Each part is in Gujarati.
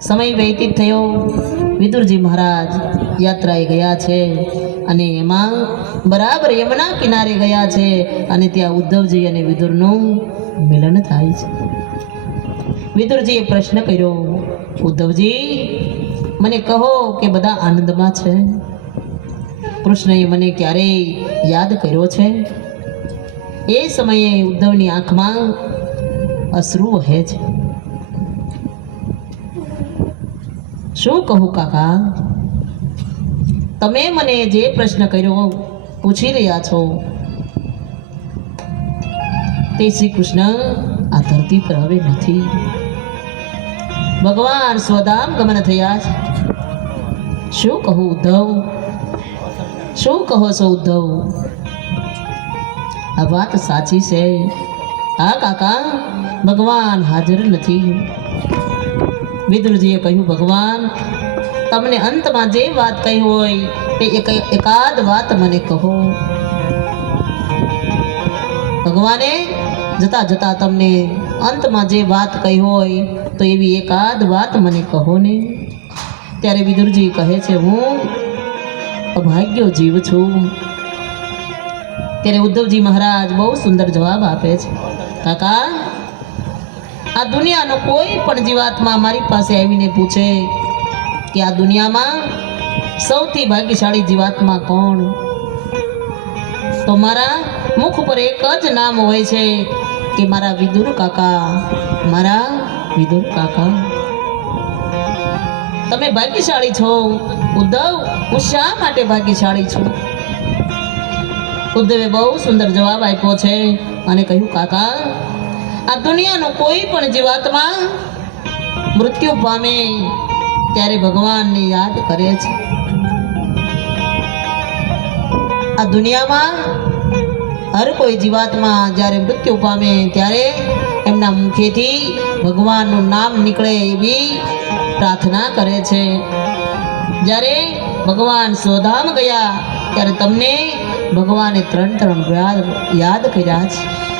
સમય વ્યતીત થયો. વિદુરજી મહારાજ યાત્રાએ ગયા છે અને એમાં બરાબર યમુના કિનારે ગયા છે અને ત્યાં ઉદ્ધવજી અને વિદુરનું મિલન થાય છે. વિદુરજીએ પ્રશ્ન કર્યો, ઉદ્ધવજી, મને કહો કે બધા આનંદમાં છે? કૃષ્ણએ મને ક્યારેય યાદ કર્યો છે? એ સમયે ઉદ્ધવની આંખમાં અશ્રુ વહે છે. શું કહું કાકા તમે મને જે પ્રશ્ન કર્યો પૂછી રહ્યા છો, તે શ્રી કૃષ્ણ આ ધરતી પર હવે નથી. ભગવાન સ્વધામ ગમન થયા છે શું કહું ઉદ્ધવ? શું કહો છો ઉદ્ધવ? આ વાત સાચી છે. હા કાકા, ભગવાન હાજર નથી. વિદુરજીએ કહ્યું, ભગવાન, તમને અંતમાં જે વાત કહી હોય એક એકાદ વાત મને કહો. ભગવાને જતા જતા તમને અંતમાં જે વાત કહી હોય, તો એવી એકાદ વાત મને કહો ને. ત્યારે વિદુરજી કહે છે, હું અભાગ્યો જીવ છું. ત્યારે ઉદ્ધવજી મહારાજ બહુ સુંદર જવાબ આપે છે, કાકા આ દુનિયાનો કોઈ પણ જીવાત્મા મારી પાસે આવીને પૂછે કે આ દુનિયામાં સૌથી ભાગ્યશાળી જીવાત્મા કોણ? તો મારા મુખ પર એક જ નામ હોય છે કે મારા વિદુર કાકા. મારા વિદુર કાકા. તમે ભાગ્યશાળી છો. ઉદ્ધવ, હું શા માટે ભાગ્યશાળી છું? ઉદ્ધવે બહુ સુંદર જવાબ આપ્યો છે અને કહ્યું, કાકા આ દુનિયાનો કોઈ પણ જીવાત્મા મૃત્યુ પામે ત્યારે ભગવાનને યાદ કરે છે. આ દુનિયામાં હર કોઈ જીવાત્મા જ્યારે મૃત્યુ પામે ત્યારે એમના મુખેથી ભગવાનનું નામ નીકળે એવી પ્રાર્થના કરે છે. જ્યારે ભગવાન સ્વધામ ગયા ત્યારે તમને ભગવાને ત્રણ ત્રણ યાદ યાદ કર્યા છે.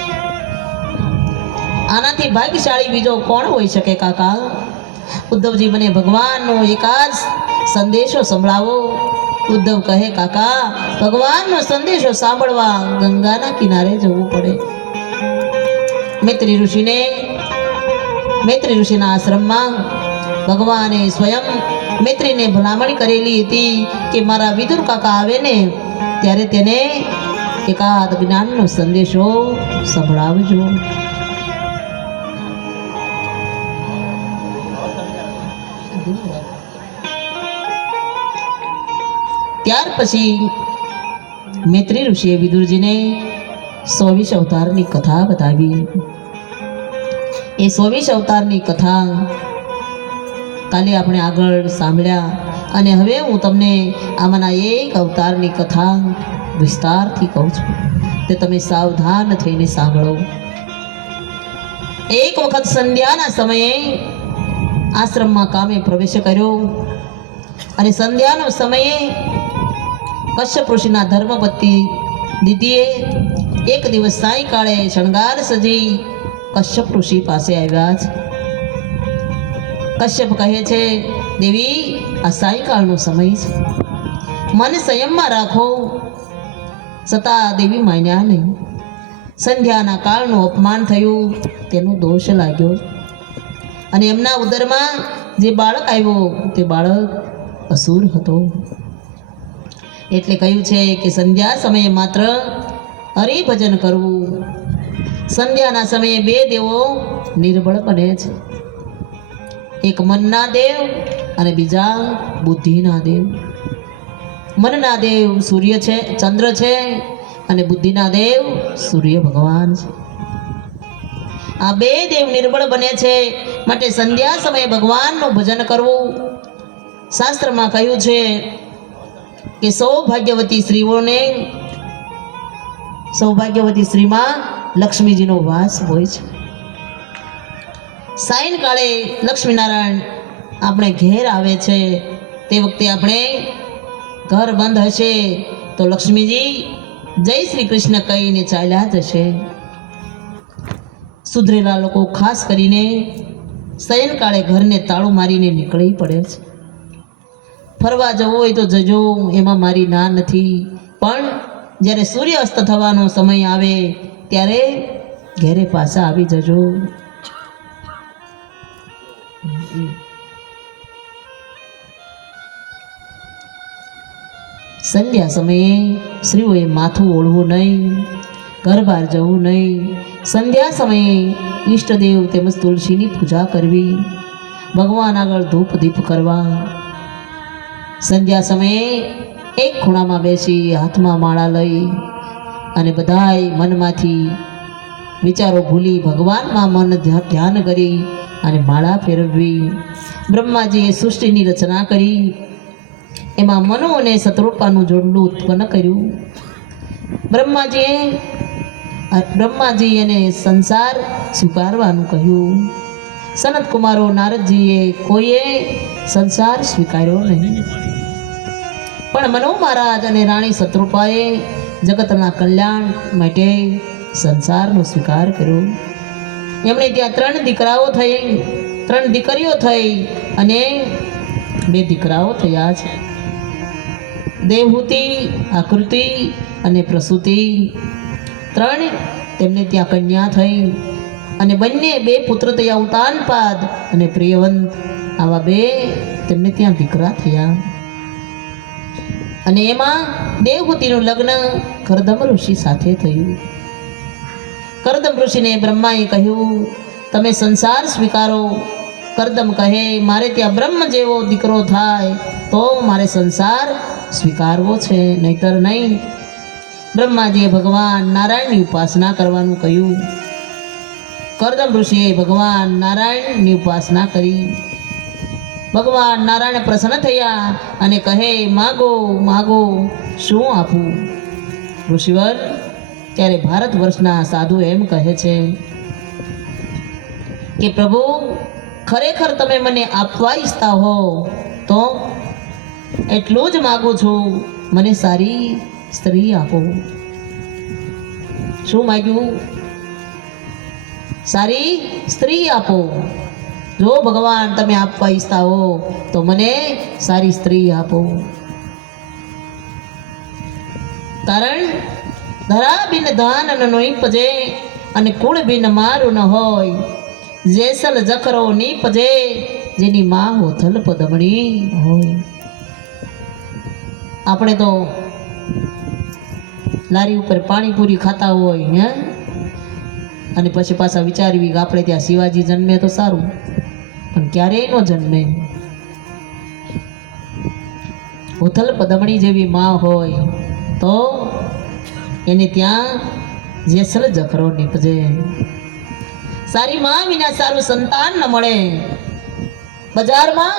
આનાથી ભાગ્યશાળી બીજો કોણ હોઈ શકે, કાકા? ઉદ્ધવજી મને ભગવાનનો એકાદ સંદેશો સંભળાવો. ઉદ્ધવ કહે, કાકા, ભગવાનનો સંદેશો સાંભળવા ગંગાના કિનારે જવું પડે. મૈત્રી ઋષિને, મૈત્રી ઋષિના આશ્રમમાં ભગવાને સ્વયં મૈત્રીને ભલામણ કરેલી હતી કે મારા વિદુર કાકા આવે ને, ત્યારે તેને એકાદ જ્ઞાનનો સંદેશો સંભળાવજો. ત્યાર પછી મૈત્રી ઋષિએ વિદુરજીને સોવીસ અવતારની કથા બતાવી. એ સોવીસ અવતારની કથા કાલે આપણે આગળ સાંભળ્યા અને હવે હું તમને આમાંના એક અવતારની કથા વિસ્તારથી કહું છું તે તમે સાવધાન થઈને સાંભળો. એક વખત સંધ્યાના સમયે આશ્રમમાં કામે પ્રવેશ કર્યો. અને સંધ્યાનો સમયે કશ્યપ ઋષિના ધર્મપતિ દીદીએ એક દિવસ સાંયકાળે શણગાર સજી કશ્યપ ઋષિ પાસે આવ્યા છે કશ્યપ કહે છે, દેવી, આ સાંયકાળનો સમય છે. મને સંયમમાં રાખો. છતાં દેવી માન્યા નહીં. સંધ્યાના કાળનું અપમાન થયું, તેનો દોષ લાગ્યો. અને એમના ઉદરમાં જે બાળક આવ્યો, તે બાળક અસુર હતો. એટલે કહ્યું છે કે સંધ્યા સમયે માત્ર હરિભજન કરવું. સંધ્યાના સમયે બે દેવો નિર્બળ બને છે. એક મનના દેવ અને બીજા બુદ્ધિના દેવ. મનના દેવ સૂર્ય છે, ચંદ્ર છે અને બુદ્ધિના દેવ સૂર્ય ભગવાન છે. આ બે દેવ નિર્બળ બને છે. માટે સંધ્યા સમયે ભગવાનનું ભજન કરવું. શાસ્ત્રમાં કહ્યું છે કે સૌભાગ્યવતી સ્ત્રીઓને સૌભાગ્યવતી સ્ત્રીમાં લક્ષ્મીજીનો વાસ હોય છે. સાયંકાળે લક્ષ્મીનારાયણ આપણે ઘેર આવે છે. તે વખતે આપણે ઘર બંધ હશે તો લક્ષ્મીજી જય શ્રી કૃષ્ણ કહીને ચાલ્યા જશે. સુધરેલા લોકો ખાસ કરીને શયનકાળે ઘરને તાળું મારીને નીકળી પડે છે. ફરવા જવું હોય તો જજો, એમાં મારી ના નથી. પણ જ્યારે સૂર્યાસ્ત થવાનો સમય આવે, ત્યારે ઘેરે પાછા આવી જજો. સંધ્યા સમયે સ્ત્રીઓએ માથું ઓળવું નહીં ઘર બહાર જવું નહીં. સંધ્યા સમયે ઈષ્ટદેવ તેમજ તુલસીની પૂજા કરવી. ભગવાન આગળ ધૂપ દીપ કરવા. સંધ્યા સમયે એક ખૂણામાં બેસી હાથમાં માળા લઈ અને બધાય મનમાંથી વિચારો ભૂલી ભગવાનમાં મન ધ્યાન કરી અને માળા ફેરવવી. બ્રહ્માજીએ સૃષ્ટિની રચના કરી. એમાં મનો અને સતરૂપાનું જોડલું ઉત્પન્ન કર્યું. બ્રહ્માજીએ બ્રહ્માજી એને સંસાર સ્વીકારવાનું કહ્યું. સનત કુમારો નારદજીએ કોઈએ સંસાર સ્વીકાર્યો નહીં. પણ મનો મહારાજ અને રાણી શત્રુપાએ જગતના કલ્યાણ માટે સંસારનો સ્વીકાર કર્યો. એમણે ત્યાં ત્રણ દીકરાઓ થઈ, ત્રણ દીકરીઓ થઈ અને બે દીકરાઓ થયા છે. દેવહૂતિ, આકૃતિ અને પ્રસૂતિ ત્રણ તેમને ત્યાં કન્યા થઈ. અને બંને બે પુત્ર થયા ઉતાનપાદ અને પ્રિયવંત આવા બે તેમને ત્યાં દીકરા થયા. અને એમાં દેવહૂતિનું લગ્ન કરદમ ઋષિ સાથે થયું. કરદમ ઋષિને બ્રહ્માએ કહ્યું, તમે સંસાર સ્વીકારો. કરદમ કહે, મારે ત્યાં બ્રહ્મ જેવો દીકરો થાય, તો મારે સંસાર સ્વીકારવો છે. નહીતર નહીં બ્રહ્માજીએ ભગવાન નારાયણની ઉપાસના કરવાનું કહ્યું. કરદમ ઋષિએ ભગવાન નારાયણની ઉપાસના કરી. ભગવાન નારાયણ પ્રસન્ન થયા અને કહે, માગો માગો, શું આપું? ઋષિવર ત્યારે ભારત વર્ષના સાધુ એમ કહે છે કે, પ્રભુ, ખરેખર તમે મને આપવા ઈચ્છતા હો, તો એટલું જ માગું છું. મને સારી સ્ત્રી આપો શું માગ્યું? સારી સ્ત્રી આપો જો ભગવાન તમે આપવા ઈચ્છતા હો, તો મને સારી સ્ત્રી આપો કારણ ધરા બિન ધાન નીપજે અને કુળ બિન મારું ન હોય. જેસલ જખરો નીપજે જેની માં હોથલ પદમણી હોય. આપણે તો લારી ઉપર પાણીપુરી ખાતા હોય, હે? અને પછી પાછા વિચારવી કે આપણે ત્યાં શિવાજી જન્મે તો સારું. પણ ક્યારેય ન જન્મે. ઉથલ પદમણી જેવી માં હોય, તો એને ત્યાં જેસલ જખરો નીપજે. સારી માં વિના સારું સંતાન ન મળે. બજારમાં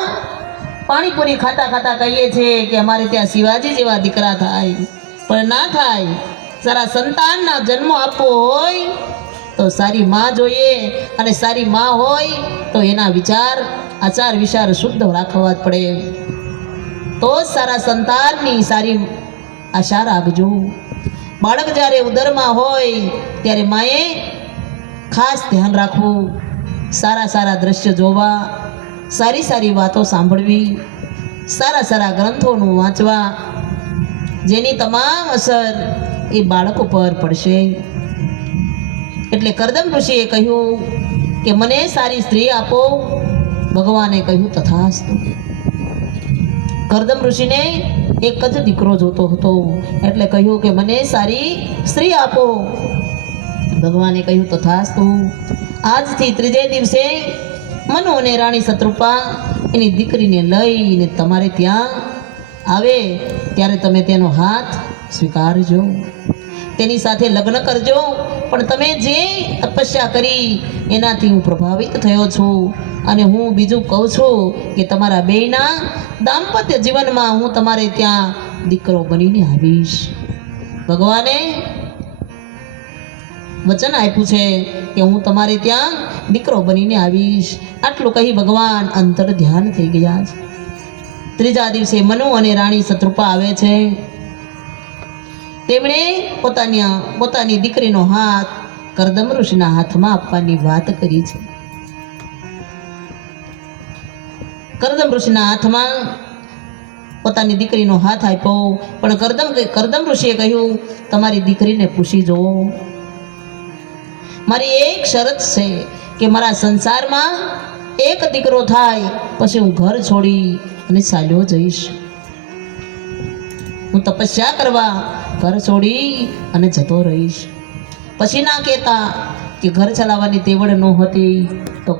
પાણીપુરી ખાતા ખાતા કહીએ છીએ કે અમારે ત્યાં શિવાજી જેવા દીકરા થાય. પણ ના થાય. સારા સંતાનના જન્મ આપવો હોય, તો સારી માં જોઈએ અને સારી માં હોય, તો એના વિચાર, આચાર વિચાર શુદ્ધ રાખવા જ પડે. તો જ સારા સંતાનની સારી આશા રાખજો. બાળક જ્યારે ઉદરમાં હોય, ત્યારે માએ ખાસ ધ્યાન રાખવું. સારા સારા દ્રશ્ય જોવા સારી સારી વાતો સાંભળવી, સારા સારા ગ્રંથોનું વાંચવા, જેની તમામ અસર એ બાળક ઉપર પડશે. એટલે કરદમ ઋષિએ કહ્યું કે, મને સારી સ્ત્રી આપો. ભગવાને કહ્યું, તથાસ્તુ. કરદમ ઋષિને એક જ દીકરો જોતો હતો એટલે કહ્યું કે, મને સારી સ્ત્રી આપો. ભગવાને કહ્યું, તથાસ્તુ. આજથી ત્રીજે દિવસે મનુ અને રાણી શત્રુપા એની દીકરીને લઈને તમારે ત્યાં આવે ત્યારે તમે તેનો હાથ સ્વીકારજો. તેની સાથે લગ્ન કરજો. પણ તમે જે તપસ્યા કરી એનાથી હું પ્રભાવિત થયો છું. અને હું બીજું કહું છું કે તમારા બેયના દાંપત્ય જીવનમાં હું તમારે ત્યાં દીકરો બનીને આવીશ. ભગવાને વચન આપ્યું છે કે હું તમારે ત્યાં દીકરો બનીને આવીશ. આટલું કહી ભગવાન અંતર ધ્યાન થઈ ગયા છે. ત્રીજા દિવસે મનુ અને રાણી શત્રુપા આવે છે. તેમણે પોતાની પોતાની દીકરીનો હાથ કરદમ ઋષિના હાથમાં આપવાની વાત કરી છે. કરદમ ઋષિના હાથમાં પોતાની દીકરીનો હાથ આપ્યો. પણ કરદમ કરદમ ઋષિએ કહ્યું, તમારી દીકરીને પૂછી જુઓ. મારી એક શરત છે કે મારા સંસારમાં એક દીકરો થાય, પછી હું ઘર છોડી અને ચાલ્યો જઈશ. હું તપસ્યા કરવા ઘર છોડી અને જતો રહીશ. પછી ના કહેતા કે ઘર ચલાવવાની તેવડ ન હતી, તો